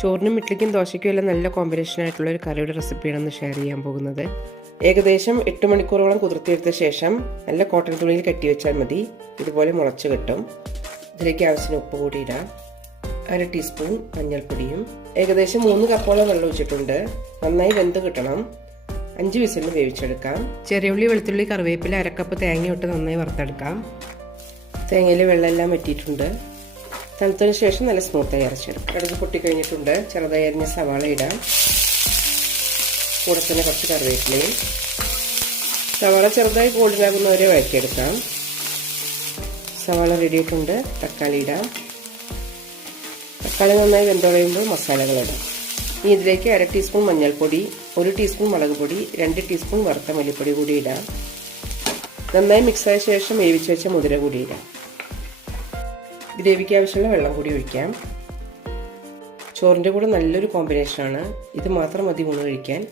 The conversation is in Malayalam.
ചോറിനും ഇഡ്ലിക്കും ദോശയ്ക്കും എല്ലാം നല്ല കോമ്പിനേഷൻ ആയിട്ടുള്ള ഒരു കറിയുടെ റെസിപ്പിയാണ് ഇന്ന് ഷെയർ ചെയ്യാൻ പോകുന്നത്. ഏകദേശം എട്ട് മണിക്കൂറോളം കുതിർത്തിയെടുത്ത ശേഷം നല്ല കോട്ടൺ തുണിയിൽ കെട്ടി വെച്ചാൽ മതി. ഇതുപോലെ മുളച്ച് കിട്ടും. ഇതിലേക്ക് ആവശ്യത്തിന് ഉപ്പ് കൂടി ഇടാം. അര ടീസ്പൂൺ മഞ്ഞൾപ്പൊടിയും. ഏകദേശം മൂന്ന് കപ്പോളം വെള്ളം ഒഴിച്ചിട്ടുണ്ട്. നന്നായി വെന്ത് കിട്ടണം. അഞ്ച് വിസിലിന് വേവിച്ചെടുക്കാം. ചെറിയുള്ളി വെളുത്തുള്ളി കറിവേപ്പില അരക്കപ്പ് തേങ്ങ ഇട്ട് നന്നായി വറുത്തെടുക്കാം. തേങ്ങയിൽ വെള്ളമെല്ലാം വറ്റിയിട്ടുണ്ട്. തണുത്തതിന് ശേഷം നല്ല സ്മൂത്തായി അരച്ചെടുക്കും. കടുക് പൊട്ടിക്കഴിഞ്ഞിട്ടുണ്ട്. ചെറുതായി അരിഞ്ഞ സവാള ഇടാം. കൂടെ തന്നെ കുറച്ച് കറിവേപ്പിലയും. സവാള ചെറുതായി ഗോൾഡനാകുന്നവരെ വഴറ്റിയെടുക്കാം. സവാള റെഡിയായിട്ടുണ്ട് തക്കാളി ഇടാം. തക്കാളി നന്നായി വെന്തുളയുമ്പോൾ മസാലകൾ ഇടാം. ഇനി ഇതിലേക്ക് അര ടീസ്പൂൺ മഞ്ഞൾപ്പൊടി ഒരു ടീസ്പൂൺ മുളക് പൊടി രണ്ട് ടീസ്പൂൺ വറുത്ത മല്ലിപ്പൊടി കൂടി ഇടാം. നന്നായി മിക്സായ ശേഷം വേവിച്ച് വെച്ച മുതിര കൂടി ഇടാം. ഗ്രേവിക്ക് ആവശ്യമുള്ള വെള്ളം കൂടി ഒഴിക്കാം. ചോറിന്റെ കൂടെ നല്ലൊരു കോമ്പിനേഷനാണ്. ഇത് മാത്രം മതി ഊണ് കഴിക്കാൻ.